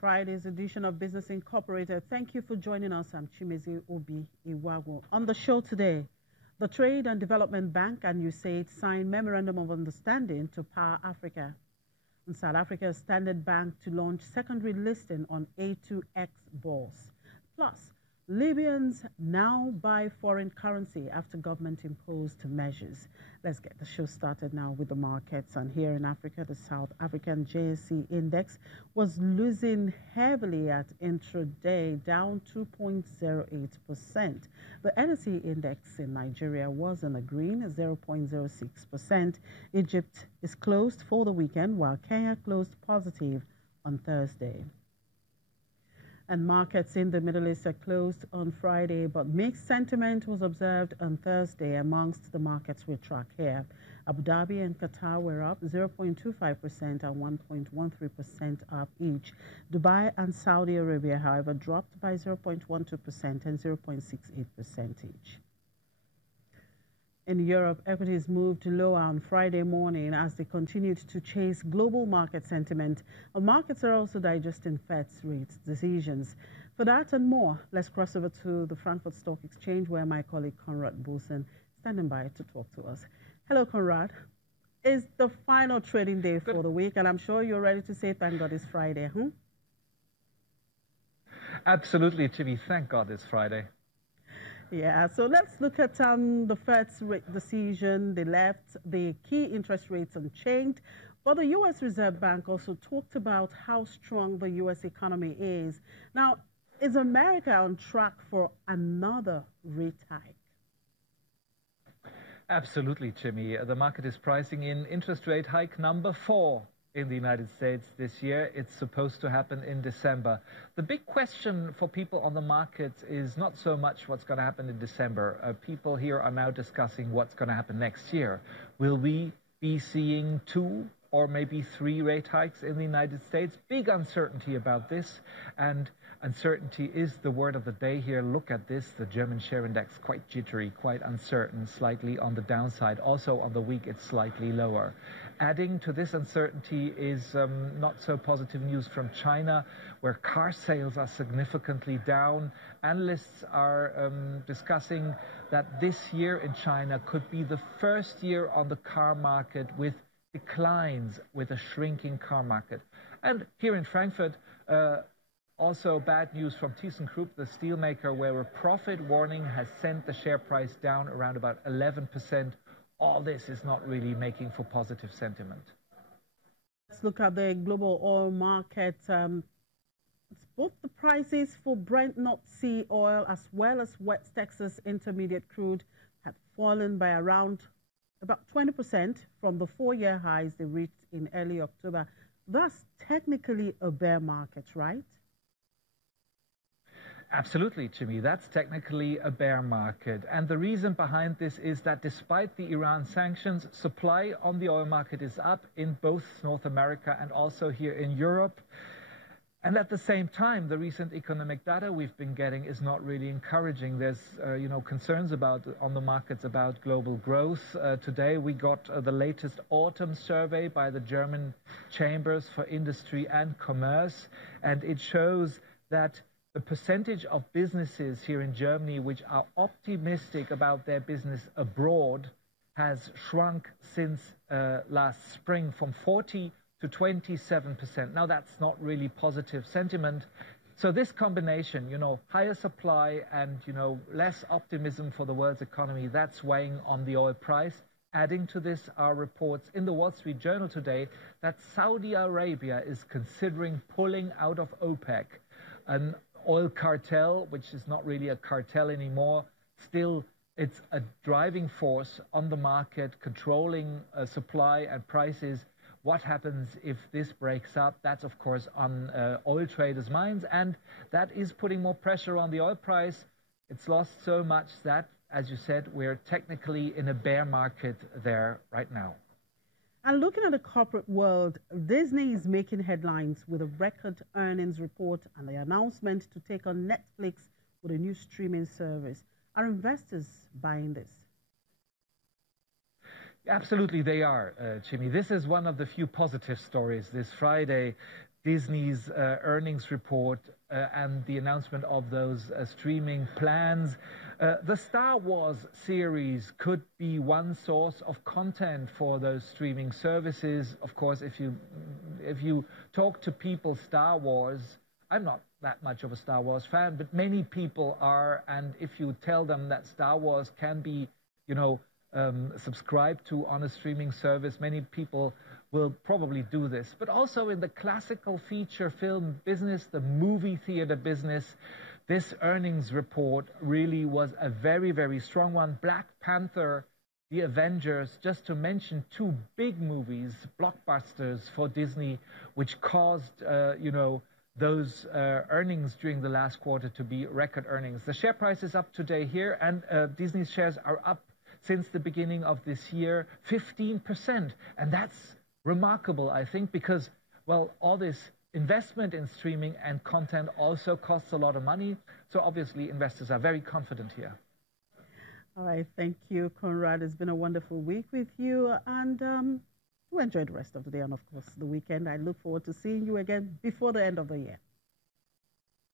Friday's edition of Business Incorporated. Thank you for joining us. I'm Chimezi Obi Iwago. On the show today, the Trade and Development Bank and USAID signed Memorandum of Understanding to power Africa. And South Africa's Standard Bank to launch secondary listing on A2X bourse. Plus, Libyans now buy foreign currency after government imposed measures. Let's get the show started now with the markets. And here in Africa, the South African JSE index was losing heavily at intraday, down 2.08%. The NSE index in Nigeria was in the green, 0.06%. Egypt is closed for the weekend, while Kenya closed positive on Thursday. And markets in the Middle East are closed on Friday, but mixed sentiment was observed on Thursday amongst the markets we track here. Abu Dhabi and Qatar were up 0.25% and 1.13% up each. Dubai and Saudi Arabia, however, dropped by 0.12% and 0.68% each. In Europe, equities moved lower on Friday morning as they continued to chase global market sentiment. Markets are also digesting Fed's rate decisions. For that and more, let's cross over to the Frankfurt Stock Exchange, where my colleague Conrad Boulsen is standing by to talk to us. Hello, Conrad. It's the final trading day for the week, and I'm sure you're ready to say thank God it's Friday, huh? Absolutely, Chibi. Thank God it's Friday. Yeah, so let's look at the Fed's rate decision. They left the key interest rates unchanged, but the U.S. Reserve Bank also talked about how strong the U.S. economy is. Now, is America on track for another rate hike? Absolutely, Jimmy. The market is pricing in interest rate hike number 4 in the United States this year. It's supposed to happen in December. The big question for people on the markets is not so much what's going to happen in December. People here are now discussing what's going to happen next year. Will we be seeing 2 or maybe 3 rate hikes in the United States? Big uncertainty about this, and uncertainty is the word of the day here. Look at this. The German share index quite jittery, quite uncertain, slightly on the downside. Also on the week, it's slightly lower. Adding to this uncertainty is not so positive news from China, where car sales are significantly down. Analysts are discussing that this year in China could be the first year on the car market with declines, with a shrinking car market. And here in Frankfurt, also bad news from ThyssenKrupp, the steelmaker, where a profit warning has sent the share price down around about 11%. All this is not really making for positive sentiment. Let's look at the global oil market. Both the prices for Brent North Sea oil as well as West Texas Intermediate crude had fallen by around about 20% from the 4-year highs they reached in early October. That's technically a bear market, right? Absolutely, Jimmy. That's technically a bear market. And the reason behind this is that despite the Iran sanctions, supply on the oil market is up in both North America and also here in Europe. And at the same time, the recent economic data we've been getting is not really encouraging. There's, concerns on the markets about global growth. Today we got the latest autumn survey by the German Chambers for Industry and Commerce, and it shows that the percentage of businesses here in Germany which are optimistic about their business abroad has shrunk since last spring from 40 to 27%. Now, that's not really positive sentiment. So this combination, higher supply and, less optimism for the world's economy, that's weighing on the oil price. Adding to this are reports in the Wall Street Journal today that Saudi Arabia is considering pulling out of OPEC, an oil cartel, which is not really a cartel anymore. Still, it's a driving force on the market, controlling supply and prices. What happens if this breaks up? That's, of course, on oil traders' minds, and that is putting more pressure on the oil price. It's lost so much that, as you said, we're technically in a bear market there right now. And looking at the corporate world, Disney is making headlines with a record earnings report and the announcement to take on Netflix with a new streaming service. Are investors buying this? Absolutely, they are, Jimmy. This is one of the few positive stories this Friday. Disney's earnings report and the announcement of those streaming plans. The Star Wars series could be one source of content for those streaming services. Of course, if you talk to people, Star Wars, I'm not that much of a Star Wars fan, but many people are, and if you tell them that Star Wars can be, subscribed to on a streaming service, many people will probably do this. But also in the classical feature film business, the movie theater business, this earnings report really was a very, very strong one. Black Panther, The Avengers, just to mention two big movies, blockbusters for Disney, which caused, those earnings during the last quarter to be record earnings. The share price is up today here, and Disney's shares are up since the beginning of this year, 15%. And that's remarkable, I think, because, well, all this investment in streaming and content also costs a lot of money. So obviously investors are very confident here. All right. Thank you, Conrad. It's been a wonderful week with you. And we'll enjoy the rest of the day and, of course, the weekend. I look forward to seeing you again before the end of the year.